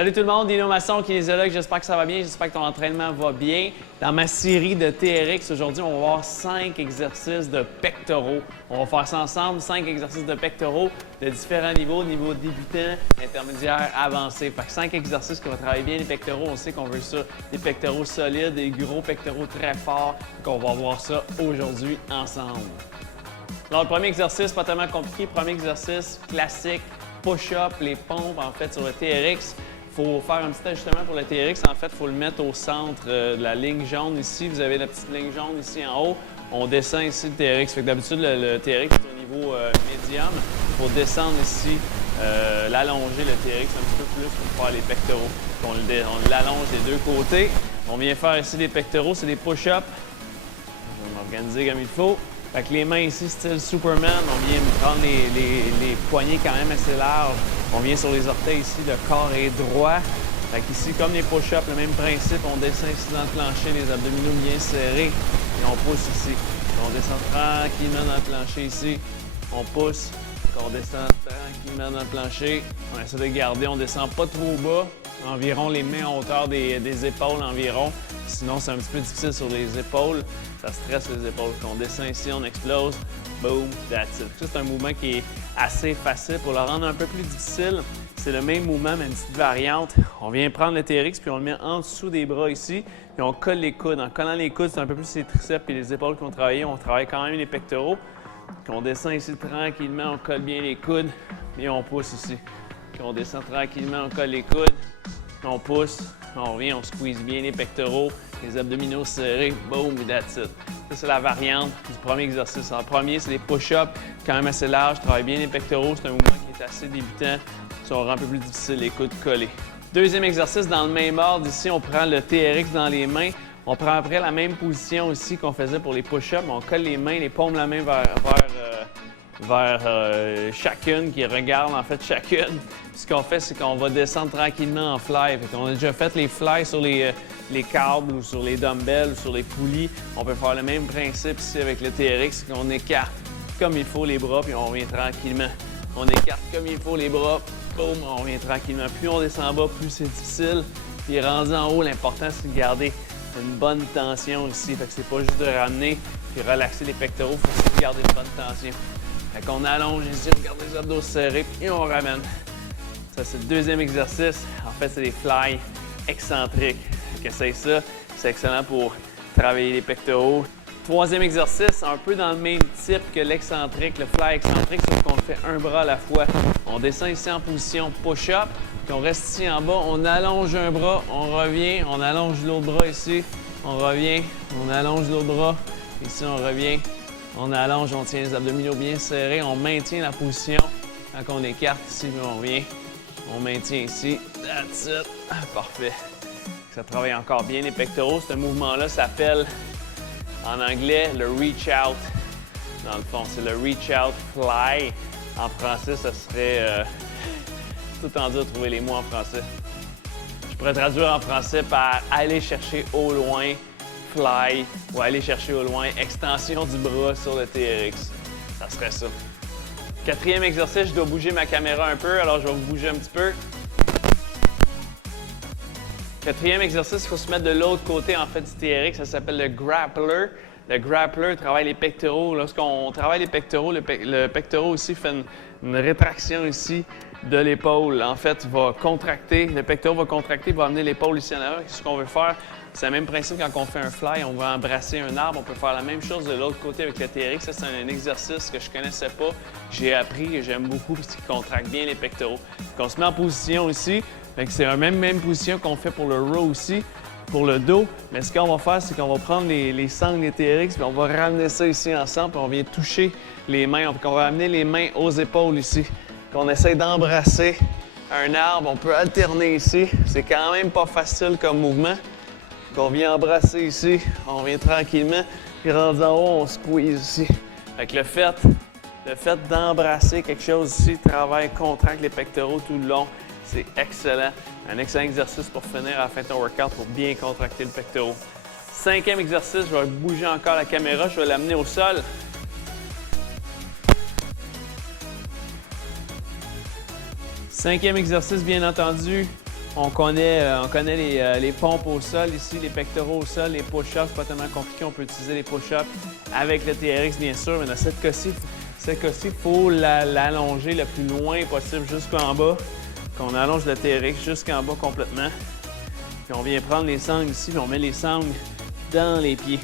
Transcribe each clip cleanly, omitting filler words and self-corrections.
Salut tout le monde, Dino Masson, kinésiologue. J'espère que ça va bien, j'espère que ton entraînement va bien. Dans ma série de TRX, aujourd'hui, on va voir 5 exercices de pectoraux. On va faire ça ensemble, 5 exercices de pectoraux de différents niveaux, niveau débutant, intermédiaire, avancé. Fait que 5 exercices qui vont travailler bien les pectoraux. On sait qu'on veut ça, des pectoraux solides, des gros pectoraux très forts. Donc, on va voir ça aujourd'hui ensemble. Alors, le premier exercice, pas tellement compliqué. Premier exercice classique, push-up, les pompes, en fait, sur le TRX. Il faut faire un petit ajustement pour le TRX. En fait, il faut le mettre au centre de la ligne jaune ici. Vous avez la petite ligne jaune ici en haut. On descend ici le TRX. Fait que d'habitude, le TRX est au niveau médium. Il faut descendre ici, l'allonger le TRX un petit peu plus pour faire les pectoraux. On l'allonge des deux côtés. On vient faire ici les pectoraux, c'est des push-ups. On va m'organiser comme il faut. Fait que les mains ici, style Superman, on vient prendre les poignets quand même assez larges. On vient sur les orteils ici, le corps est droit. Fait qu'ici, comme les push-ups, le même principe, on descend ici dans le plancher, les abdominaux bien serrés et on pousse ici. On descend tranquillement dans le plancher ici, on pousse, on descend tranquillement dans le plancher. On essaie de garder, on descend pas trop bas, environ les mains en hauteur des épaules environ. Sinon, c'est un petit peu difficile sur les épaules. Ça stresse les épaules. Quand on descend ici, on explose. Boom, that's it. Ça, c'est un mouvement qui est assez facile. Pour le rendre un peu plus difficile, c'est le même mouvement, mais une petite variante. On vient prendre le TRX, puis on le met en dessous des bras ici, puis on colle les coudes. En collant les coudes, c'est un peu plus les triceps et les épaules qu'on travaille. On travaille quand même les pectoraux. Puis on descend ici tranquillement, on colle bien les coudes, et on pousse ici. Puis on descend tranquillement, on colle les coudes, on pousse, on revient, on squeeze bien les pectoraux, les abdominaux serrés, boom, that's it. Ça, c'est la variante du premier exercice. En premier, c'est des push-ups, quand même assez larges, travaille bien les pectoraux. C'est un mouvement qui est assez débutant. Ça rend un peu plus difficile, les coudes collés. Deuxième exercice, dans le même ordre, ici, on prend le TRX dans les mains. On prend après la même position aussi qu'on faisait pour les push-ups. On colle les mains, les paumes de la main vers chacune, qui regarde en fait chacune. Puis ce qu'on fait, c'est qu'on va descendre tranquillement en fly. On a déjà fait les fly sur les câbles ou sur les dumbbells ou sur les poulies. On peut faire le même principe ici avec le TRX, qu'on écarte comme il faut les bras, puis on vient tranquillement. On écarte comme il faut les bras, boum, on vient tranquillement. Plus on descend bas, plus c'est difficile. Puis rendu en haut, l'important, c'est de garder une bonne tension ici. Fait que c'est pas juste de ramener puis relaxer les pectoraux, il faut aussi garder une bonne tension. Fait qu'on allonge ici, on garde les abdos serrés et on ramène. Ça, c'est le deuxième exercice. En fait, c'est des fly excentriques. Essaye ça, c'est excellent pour travailler les pectoraux. Troisième exercice, un peu dans le même type que l'excentrique, le fly excentrique, sauf qu'on fait un bras à la fois. On descend ici en position push-up, puis on reste ici en bas, on allonge un bras, on revient, on allonge l'autre bras ici, on revient, on allonge l'autre bras, ici on revient, on allonge, on tient les abdominaux bien serrés, on maintient la position. Quand on écarte ici, puis on revient, on maintient ici, that's it, parfait. Ça travaille encore bien les pectoraux. Ce mouvement-là s'appelle, en anglais, le reach out. Dans le fond, c'est le reach out fly. En français, ça serait... tout en dur, trouver les mots en français. Je pourrais traduire en français par aller chercher au loin, fly, ou aller chercher au loin, extension du bras sur le TRX. Ça serait ça. Quatrième exercice, je dois bouger ma caméra un peu, alors je vais vous bouger un petit peu. Quatrième exercice, il faut se mettre de l'autre côté en fait du TRX, ça s'appelle le grappler. Le grappler travaille les pectoraux. Lorsqu'on travaille les pectoraux, le pectoral aussi fait une rétraction ici de l'épaule. En fait, il va contracter, le pectoral va contracter, va amener l'épaule ici en avant. Ce qu'on veut faire, c'est le même principe quand on fait un fly, on va embrasser un arbre. On peut faire la même chose de l'autre côté avec le TRX. Ça, c'est un exercice que je ne connaissais pas, j'ai appris et j'aime beaucoup parce qu'il contracte bien les pectoraux. Donc, on se met en position ici. C'est la même position qu'on fait pour le row aussi, pour le dos. Mais ce qu'on va faire, c'est qu'on va prendre les sangles des TRX puis on va ramener ça ici ensemble puis on vient toucher les mains. On va ramener les mains aux épaules ici. Puis on essaie d'embrasser un arbre. On peut alterner ici. C'est quand même pas facile comme mouvement. On vient embrasser ici. On vient tranquillement. Puis rendu en haut, on squeeze ici. Fait que le fait d'embrasser quelque chose ici, travaille, contracte les pectoraux tout le long. C'est excellent. Un excellent exercice pour finir à la fin de ton workout pour bien contracter le pectoral. Cinquième exercice, je vais bouger encore la caméra, je vais l'amener au sol. Cinquième exercice, bien entendu, On connaît les pompes au sol ici, les pectoraux au sol, les push-ups, pas tellement compliqué. On peut utiliser les push-ups avec le TRX, bien sûr, mais dans cette cas-ci, il faut l'allonger le plus loin possible jusqu'en bas. Qu'on allonge le TRX jusqu'en bas complètement. Puis on vient prendre les sangles ici, puis on met les sangles dans les pieds.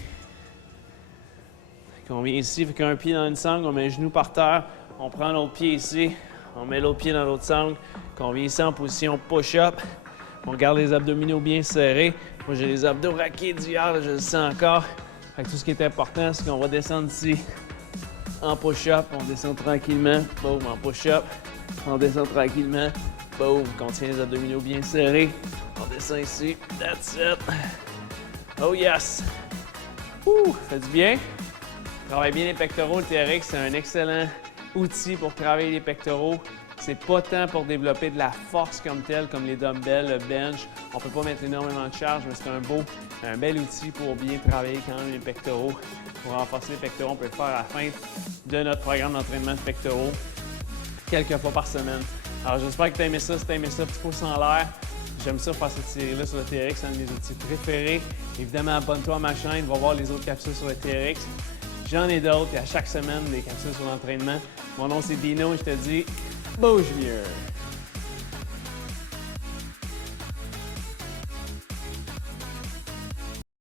Puis on vient ici, avec un pied dans une sangle, on met le genou par terre, on prend l'autre pied ici, on met l'autre pied dans l'autre sangle, puis on vient ici en position push-up. On garde les abdominaux bien serrés. Moi, j'ai les abdos raqués d'hier, je le sens encore. Fait que tout ce qui est important, c'est qu'on va descendre ici en push-up, on descend tranquillement, boum, en push-up, on descend tranquillement, boum, on tient les abdominaux bien serrés, on descend ici, that's it. Oh yes! Fait du bien. Travaille bien les pectoraux, le TRX, c'est un excellent outil pour travailler les pectoraux. C'est pas tant pour développer de la force comme telle, comme les dumbbells, le bench. On peut pas mettre énormément de charge, mais c'est un bel outil pour bien travailler quand même les pectoraux. Pour renforcer les pectoraux, on peut le faire à la fin de notre programme d'entraînement de pectoraux, quelques fois par semaine. Alors j'espère que tu as aimé ça. Si tu as aimé ça, petit pouce en l'air. J'aime ça faire cette série-là sur le TRX, c'est un de mes outils préférés. Évidemment, abonne-toi à ma chaîne, va voir les autres capsules sur le TRX. J'en ai d'autres et à chaque semaine, des capsules sur l'entraînement. Mon nom, c'est Dino et je te dis, bouge mieux!